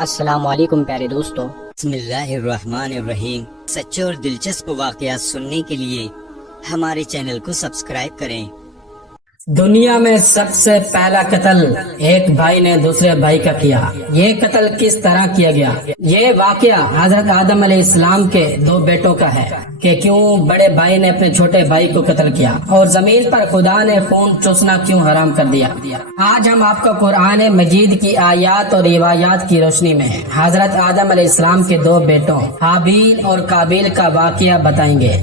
السلام علیکم پیارے دوستو، بسم اللہ الرحمن الرحیم۔ سچے اور دلچسپ واقعات سننے کے لیے ہمارے چینل کو سبسکرائب کریں۔ دنیا میں سب سے پہلا قتل ایک بھائی نے دوسرے بھائی کا کیا۔ یہ قتل کس طرح کیا گیا؟ یہ واقعہ حضرت آدم علیہ السلام کے دو بیٹوں کا ہے کہ کیوں بڑے بھائی نے اپنے چھوٹے بھائی کو قتل کیا اور زمین پر خدا نے خون چوسنا کیوں حرام کر دیا۔ آج ہم آپ کو قرآن مجید کی آیات اور روایات کی روشنی میں حضرت آدم علیہ السلام کے دو بیٹوں حابیل اور قابیل کا واقعہ بتائیں گے۔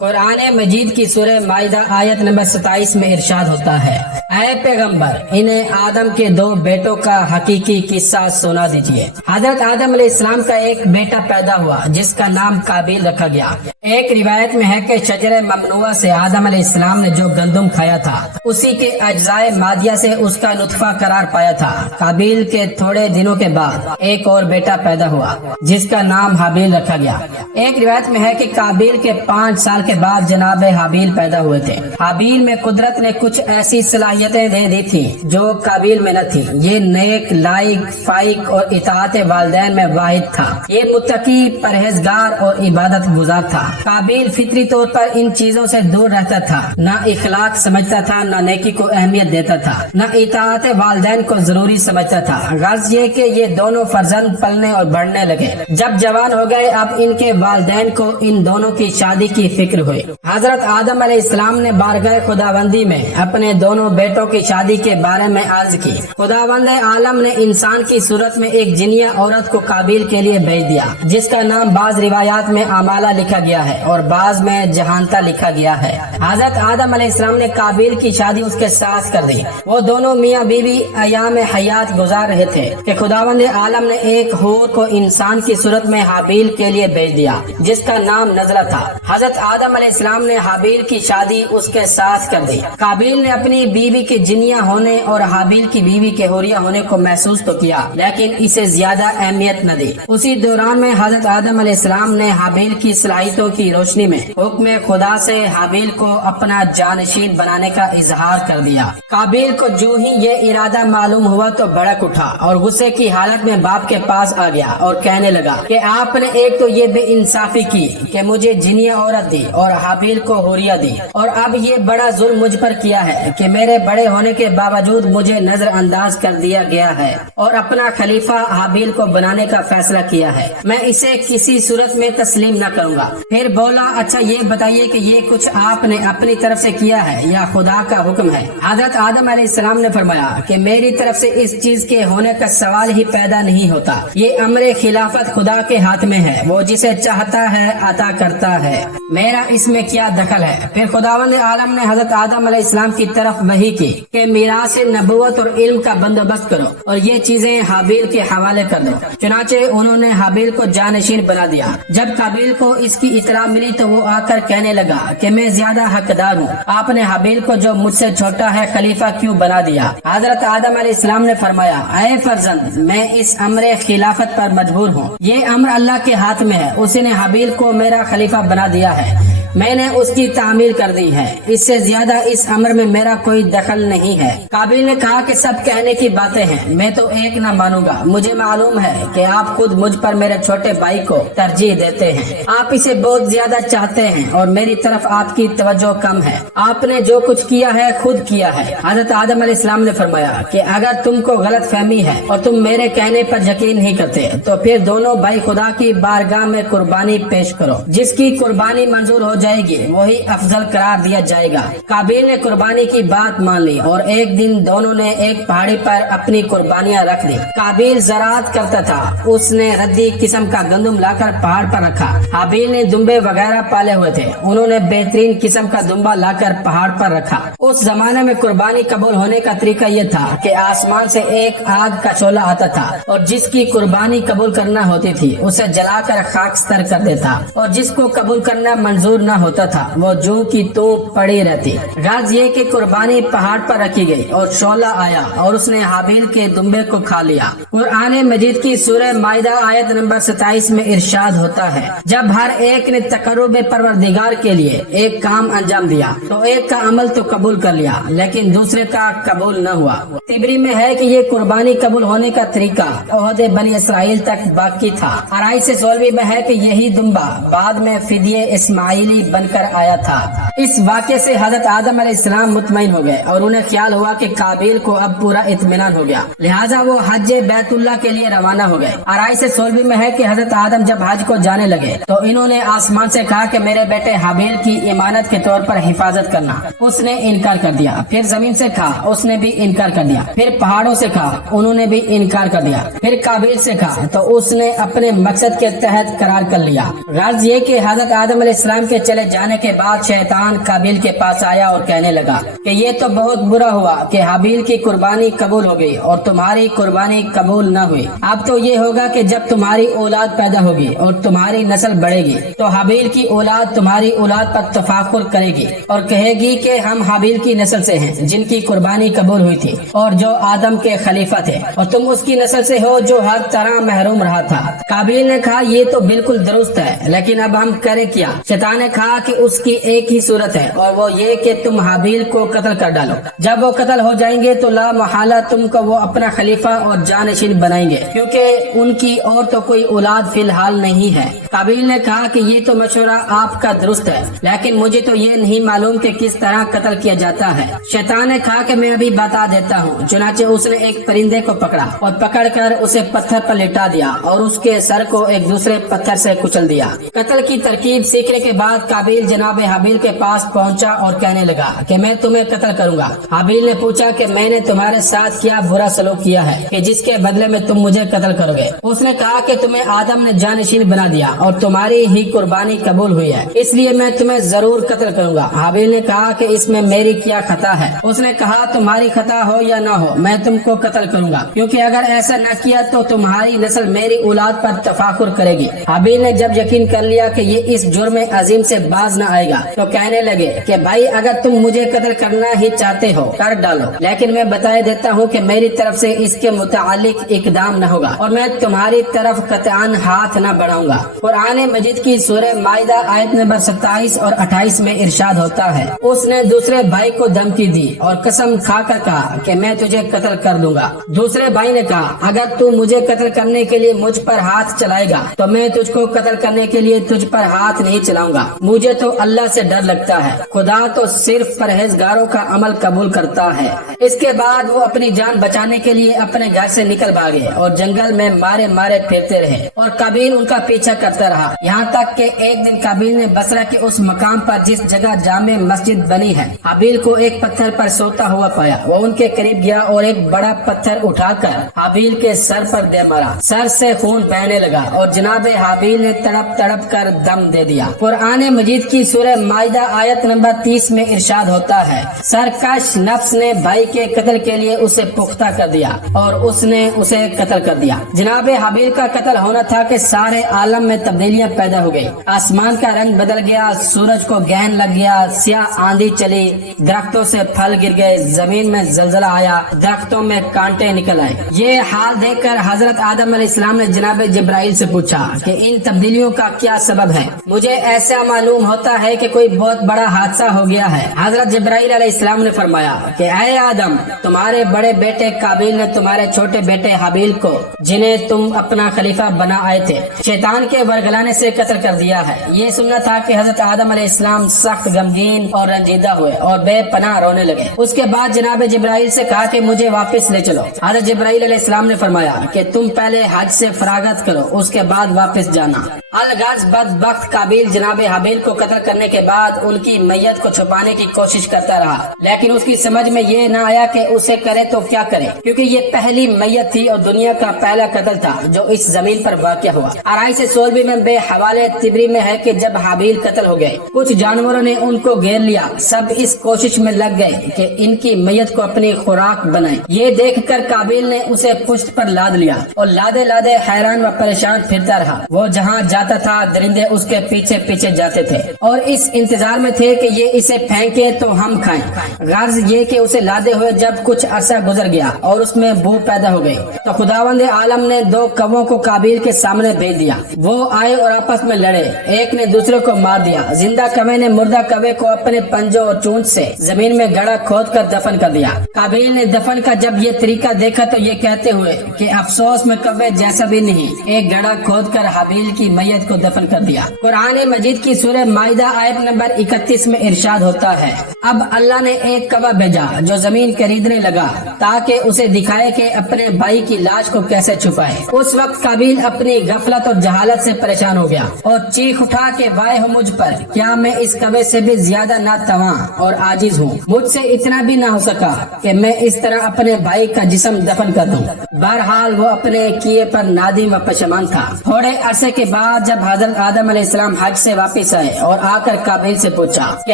قرآن مجید کی سورہ مائدہ آیت نمبر 27 میں ارشاد ہوتا ہے، اے پیغمبر انہیں آدم کے دو بیٹوں کا حقیقی قصہ سنا دیجئے۔ حضرت آدم علیہ السلام کا ایک بیٹا پیدا ہوا جس کا نام قابیل رکھا گیا۔ ایک روایت میں ہے کہ شجرہ ممنوعہ سے آدم علیہ السلام نے جو گندم کھایا تھا اسی کے اجزائے مادیہ سے اس کا نطفہ قرار پایا تھا۔ قابیل کے تھوڑے دنوں کے بعد ایک اور بیٹا پیدا ہوا جس کا نام حابیل رکھا گیا۔ ایک روایت میں ہے کہ قابیل کے 5 سال کے بعد جناب حابیل پیدا ہوئے تھے۔ حابیل میں قدرت نے کچھ ایسی صلاحیتیں دے دی تھی جو قابیل میں نہ تھی۔ یہ نیک، لائق، فائق اور اطاعت والدین میں واحد تھا۔ یہ متقی، پرہیزگار اور عبادت گزار تھا۔ قابیل فطری طور پر ان چیزوں سے دور رہتا تھا، نہ اخلاق سمجھتا تھا، نہ نیکی کو اہمیت دیتا تھا، نہ اطاعت والدین کو ضروری سمجھتا تھا۔ غرض یہ کہ یہ دونوں فرزند پلنے اور بڑھنے لگے۔ جب جوان ہو گئے اب ان کے والدین کو ان دونوں کی شادی کی فکر ہوئی۔ حضرت آدم علیہ السلام نے بارگاہ خداوندی میں اپنے دونوں بیٹوں کی شادی کے بارے میں عرض کی۔ خداوند عالم نے انسان کی صورت میں ایک جنیا عورت کو قابیل کے لیے بھیج دیا جس کا نام بعض روایات میں آمالہ لکھا گیا ہے اور بعض میں جہانتا لکھا گیا ہے۔ حضرت آدم علیہ السلام نے قابیل کی شادی اس کے ساتھ کر دی۔ وہ دونوں میاں بیوی ایام حیات گزار رہے تھے کہ خداوند عالم نے ایک حور کو انسان کی صورت میں حابیل کے لیے بھیج دیا جس کا نام نزلہ تھا۔ حضرت آدم علیہ السلام نے حابیل کی شادی اس کے ساتھ کر دی۔ قابیل نے اپنی بیوی کے جنیا ہونے اور حابیل کی بیوی کے حوریہ ہونے کو محسوس تو کیا لیکن اسے زیادہ اہمیت نہ دی۔ اسی دوران میں حضرت آدم علیہ السلام نے حابیل کی صلاحیتوں کی روشنی میں حکم خدا سے حابیل کو اپنا جانشین بنانے کا اظہار کر دیا۔ قابیل کو جو ہی یہ ارادہ معلوم ہوا تو بھڑک اٹھا اور غصے کی حالت میں باپ کے پاس آ گیا اور کہنے لگا کہ آپ نے ایک تو یہ بے انصافی کی کہ مجھے جنیا عورت دی اور حابیل کو حوریہ دی، اور اب یہ بڑا ظلم مجھ پر کیا ہے کہ میرے بڑے ہونے کے باوجود مجھے نظر انداز کر دیا گیا ہے اور اپنا خلیفہ حابیل کو بنانے کا فیصلہ کیا ہے۔ میں اسے کسی صورت میں تسلیم نہ کروں گا۔ پھر بولا، اچھا یہ بتائیے کہ یہ کچھ آپ نے اپنی طرف سے کیا ہے یا خدا کا حکم ہے؟ حضرت آدم علیہ السلام نے فرمایا کہ میری طرف سے اس چیز کے ہونے کا سوال ہی پیدا نہیں ہوتا۔ یہ امر خلافت خدا کے ہاتھ میں ہے، وہ جسے چاہتا ہے عطا کرتا ہے، میرا اس میں کیا دخل ہے؟ پھر خداوند عالم نے حضرت آدم علیہ السلام کی طرف وحی کی کہ میراث نبوت اور علم کا بندوبست کرو اور یہ چیزیں حابیل کے حوالے کر دو۔ چنانچہ انہوں نے حابیل کو جانشین بنا دیا۔ جب قابیل کو اس کی اطلاع ملی تو وہ آ کر کہنے لگا کہ میں زیادہ حقدار ہوں، آپ نے حابیل کو جو مجھ سے چھوٹا ہے خلیفہ کیوں بنا دیا؟ حضرت آدم علیہ السلام نے فرمایا، اے فرزند میں اس امر خلافت پر مجبور ہوں، یہ امر اللہ کے ہاتھ میں ہے، اس نے حابیل کو میرا خلیفہ بنا دیا ہے، میں نے اس کی تعمیر کر دی ہے، اس سے زیادہ اس امر میں میرا کوئی دخل نہیں ہے۔ قابیل نے کہا کہ سب کہنے کی باتیں ہیں، میں تو ایک نہ مانوں گا، مجھے معلوم ہے کہ آپ خود مجھ پر میرے چھوٹے بھائی کو ترجیح دیتے ہیں، آپ اسے بہت زیادہ چاہتے ہیں اور میری طرف آپ کی توجہ کم ہے، آپ نے جو کچھ کیا ہے خود کیا ہے۔ حضرت آدم علیہ السلام نے فرمایا کہ اگر تم کو غلط فہمی ہے اور تم میرے کہنے پر یقین نہیں کرتے تو پھر دونوں بھائی خدا کی بارگاہ میں قربانی پیش کرو، جس کی قربانی منظور ہو جائے گی وہی افضل قرار دیا جائے گا۔ قابیل نے قربانی کی بات مان لی اور ایک دن دونوں نے ایک پہاڑی پر اپنی قربانیاں رکھ دی۔ قابیل زراعت کرتا تھا، اس نے ردی قسم کا گندم لا کر پہاڑ پر رکھا۔ حابیل نے دمبے وغیرہ پالے ہوئے تھے، انہوں نے بہترین قسم کا دمبا لا کر پہاڑ پر رکھا۔ اس زمانے میں قربانی قبول ہونے کا طریقہ یہ تھا کہ آسمان سے ایک آگ کا شعلہ آتا تھا اور جس کی قربانی قبول کرنا ہوتی تھی اسے جلا کر خاکستر کر دیتا اور جس کو قبول کرنا منظور نہ ना होता था वो जू की तो पड़ी रहती। राज ये कि कुर्बानी पहाड़ पर रखी गई और शोला आया और उसने हाबिल के दुम्बे को खा लिया। कुरान मजीद की सूरह माइदा आयत नंबर 27 में इरशाद होता है, जब हर एक ने तकर्रुब परवरदिगार के लिए एक काम अंजाम दिया तो एक का अमल तो कबूल कर लिया लेकिन दूसरे का कबूल न हुआ। तिबरी में है कि ये कुर्बानी कबूल होने का तरीका ओहदे बनी इसराइल तक बाकी था। अराई से 16वीं में है कि यही दुम्बा बाद में फिदिये इस्माइली बनकर आया था। इस वाक़े से हजरत आदम अलैहिस्सलाम मुतमईन हो गए और उन्हें ख्याल हुआ कि काबिल को अब पूरा इत्मीनान हो गया, लिहाजा वो हज बैतुल्लाह के लिए रवाना हो गए। अराई से 16वीं में है कि हजरत आदम जब हज को जाने लगे तो इन्होंने आसमान से कहा कि मेरे बेटे हाबिल की इमानत के तौर पर हिफाजत करना। उसने इनकार कर दिया। फिर जमीन से कहा, उसने भी इनकार कर दिया। फिर पहाड़ों से कहा, उन्होंने भी इनकार कर दिया। फिर काबिल से कहा तो उसने अपने मकसद के तहत करार कर लिया। राज ये कि हजरत आदम अलैहिस्सलाम के चले जाने के बाद शैतान काबिल के पास आया और कहने लगा कि ये तो बहुत बुरा हुआ कि हाबिल की कुर्बानी कबूल हो गई और तुम्हारी कुर्बानी कबूल न हुई। अब तो ये होगा कि जब तुम्हारी औलाद पैदा होगी और तुम्हारी नस्ल बढ़ेगी तो हाबिल की औलाद तुम्हारी औलाद पर तफाखुर करेगी और कहेगी कि हम हाबिल की नस्ल से हैं जिनकी कुर्बानी कबूल हुई थी और जो आदम के खलीफा थे, और तुम उसकी नस्ल से हो जो हर तरह महरूम रहा था। काबिल ने कहा ये तो बिल्कुल दुरुस्त है, लेकिन अब हम करें क्या? शैतान ने कहा कि उसकी एक ही सूरत है और वो ये कि तुम हाबिल को कत्ल कर डालो। जब वो कत्ल हो जाएंगे तो ला मुहाला तुमको वो अपना खलीफा और जानशीन बनाएंगे, क्योंकि उनकी और तो कोई औलाद फिलहाल नहीं है। काबिल ने कहा कि ये तो मशवरा आपका दुरुस्त है, लेकिन मुझे तो ये नहीं मालूम कि किस तरह कत्ल किया जाता है। शैतान ने कहा कि मैं अभी बता देता हूँ। चुनाचे उसने एक परिंदे को पकड़ा और पकड़कर उसे पत्थर पर लेटा दिया और उसके सर को एक दूसरे पत्थर से कुचल दिया। कत्ल की तरकीब सीखने के बाद काबिल जनाब हाबिल के पास पहुंचा और कहने लगा कि मैं तुम्हें कत्ल करूंगा। हाबिल ने पूछा कि मैंने तुम्हारे साथ क्या बुरा सलूक किया है कि जिसके बदले में तुम मुझे कत्ल करोगे? उसने कहा कि तुम्हें आदम ने जानशीन बना दिया और तुम्हारी ही कुर्बानी कबूल हुई है, इसलिए मैं तुम्हें जरूर कत्ल करूंगा। हाबिल ने कहा कि इसमें मेरी क्या खता है? उसने कहा तुम्हारी खता हो या न हो मैं तुमको कत्ल करूंगा, क्योंकि अगर ऐसा न किया तो तुम्हारी नस्ल मेरी औलाद पर तफाकुर करेगी। हाबिल ने जब यकीन कर लिया कि ये इस जुर्म अजीम से बाज न आएगा तो कहने लगे कि भाई अगर तुम मुझे कत्ल करना ही चाहते हो कर डालो, लेकिन मैं बता देता हूँ कि मेरी तरफ से इसके मुतालिक इकदाम न होगा और मैं तुम्हारी तरफ कतआन हाथ न बढ़ाऊंगा। कुरान मजीद की सूरह माइदा आयत नंबर 27 और 28 में इरशाद होता है, उसने दूसरे भाई को धमकी दी और कसम खाकर कहा कि मैं तुझे कत्ल कर दूंगा। दूसरे भाई ने कहा अगर तू मुझे कत्ल करने के लिए मुझ पर हाथ चलाएगा तो मैं तुझको कत्ल करने के लिए तुझ पर हाथ नहीं चलाऊंगा। मुझे तो अल्लाह से डर लगता है, खुदा तो सिर्फ परहेजगारों का अमल कबूल करता है। इसके बाद वो अपनी जान बचाने के लिए अपने घर से निकल भागे और जंगल में मारे मारे फिरते रहे और काबिल उनका पीछा करता रहा, यहाँ तक कि एक दिन काबिल ने बसरा के उस मकाम पर जिस जगह जामे मस्जिद बनी है हाबिल को एक पत्थर पर सोता हुआ पाया। वो उनके करीब गया और एक बड़ा पत्थर उठाकर हाबिल के सर पर दे मारा। सर से खून बहने लगा और जनाब हाबिल ने तड़प तड़प कर दम दे दिया। कुरान मजीद की सूरह माइदा आयत नंबर 30 में इरशाद होता है, सरकश नफ्स ने भाई के कत्ल के लिए उसे पुख्ता कर दिया और उसने उसे कत्ल कर दिया। जनाब हाबिल का कत्ल होना था कि सारे आलम में तब्दीलियां पैदा हो गई। आसमान का रंग बदल गया, सूरज को गहन लग गया, स्याह आंधी चली, दरख्तों से फल गिर गए, जमीन में जलजला आया, दरख्तों में कांटे निकल आए। ये हाल देखकर हजरत आदम अलैहिस्सलाम ने जनाब जिब्राइल से पूछा कि इन तब्दीलियों का क्या सबब है? मुझे ऐसा मालूम होता है कि कोई बहुत बड़ा हादसा हो गया है। हजरत जिब्राइल अलैहिस्सलाम ने फरमाया कि ऐ आदम, तुम्हारे बड़े बेटे काबिल ने तुम्हारे छोटे बेटे हाबिल को, जिन्हें तुम अपना खलीफा बना आए थे, शैतान के वरगलाने से कत्ल कर दिया है। ये सुनना था कि हजरत आदम अलैहिस्सलाम सख्त गमगीन और रंजीदा हुए और बेपनाह रोने लगे। उसके बाद जनाब जिब्राइल से कहा कि मुझे वापस ले चलो। हजरत जिब्राइल अलैहिस्सलाम ने फरमाया कि तुम पहले हज से फरागत करो, उसके बाद वापस जाना। अलगाज बदबख्त काबिल जनाब हाबिल को कत्ल करने के बाद उनकी मैयत को छुपाने की कोशिश करता रहा, लेकिन उसकी समझ में ये न आया कि उसे करे तो क्या करे, क्योंकि ये पहली मैयत थी और दुनिया का पहला कत्ल था जो इस जमीन पर वाक़या हुआ। अराई से 16वीं में बेहवाले तिबरी में है कि जब हाबिल कत्ल हो गए, कुछ जानवरों ने उनको घेर लिया। सब इस कोशिश में लग गए कि इनकी मैयत को अपनी खुराक बनाए। ये देखकर काबिल ने उसे पुश्त पर लाद लिया और लादे लादे हैरान व परेशान फिरता रहा। वो जहाँ जाता था दरिंदे उसके पीछे पीछे जाते थे और इस इंतजार में थे कि ये इसे फेंके तो हम खाएं। गर्ज ये कि उसे लादे हुए जब कुछ अरसा गुजर गया और उसमें बू पैदा हो गई तो खुदावंद आलम ने 2 कौवों को काबिल के सामने भेज दिया। वो आए और आपस में लड़े, एक ने दूसरे को मार दिया। जिंदा कौवे ने मुर्दा कौवे को अपने पंजों और चूंच से जमीन में गड़ा खोद कर दफन कर दिया। काबिल ने दफन का जब ये तरीका देखा तो ये कहते हुए कि अफसोस में कौवे जैसा भी नहीं, एक गड़ा खोद कर हाबिल की मैयत को दफन कर दिया। कुरान मजीद की सूरह माइदा आयत नंबर 31 में इरशाद होता है, अब अल्लाह ने एक कौवा भेजा जो जमीन खरीदने लगा ताकि उसे दिखाए कि अपने भाई की लाश को कैसे छुपाए। उस वक्त काबिल अपनी गफलत और जहालत से परेशान हो गया और चीख उठा के वाह हो मुझ पर, क्या मैं इस कौवे से भी ज्यादा नातवां और आजिज हूँ। मुझसे इतना भी ना हो सका कि मैं इस तरह अपने भाई का जिस्म दफन कर दूं। बहरहाल वो अपने किए पर नादिम व पशेमान था। थोड़े अरसे के बाद जब हजरत आदम अलैहिस्सलाम हज से वापस आए और आकर काबिल से पूछा कि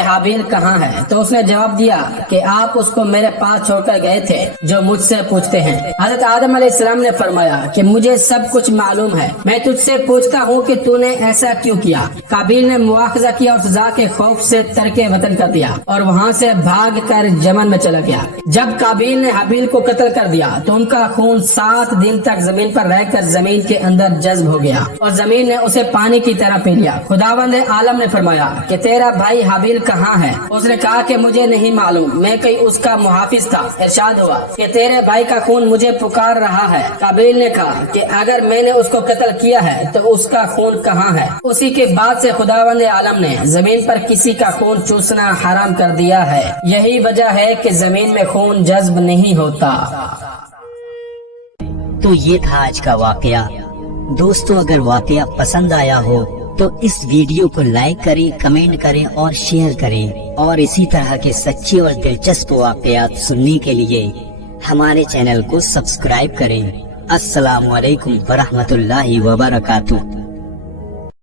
हाबिल कहाँ है, तो उसने जवाब दिया कि आप उसको मेरे पास छोड़कर गए थे जो मुझसे पूछते हैं। हजरत आदम अलैहिस्सलाम ने फरमाया कि मुझे सब कुछ मालूम है, मैं तुझसे पूछता हूँ कि तूने ऐसा क्यों किया। काबिल ने मुआखजा किया और सजा के खौफ से तरके वतन कर दिया और वहाँ से भाग कर यमन में चला गया। जब काबिल ने हाबिल को कत्ल कर दिया तो उनका खून 7 दिन तक जमीन पर रहकर जमीन के अंदर जज्ब हो गया और जमीन ने उसे पानी की तरह पी लिया। खुदावंद आलम ने फरमाया कि तेरा भाई हाबिल कहाँ है। उसने कहा कि मुझे नहीं मालूम, मैं कहीं उसका मुहाफिज था। इरशाद हुआ कि तेरे भाई का खून मुझे पुकार रहा है। काबिल ने कहा कि अगर मैंने उसको कत्ल किया है तो उसका खून कहाँ है। उसी के बाद से खुदावंद आलम ने जमीन पर किसी का खून चूसना हराम कर दिया है। यही वजह है कि जमीन में खून जज्ब नहीं होता। तो ये था आज का वाकया। दोस्तों, अगर वाकया पसंद आया हो तो इस वीडियो को लाइक करें, कमेंट करें और शेयर करें। और इसी तरह के सच्चे और दिलचस्प वाकयात सुनने के लिए हमारे चैनल को सब्सक्राइब करें। अस्सलामु अलैकुम वरहमतुल्लाहि वबरकातुहू।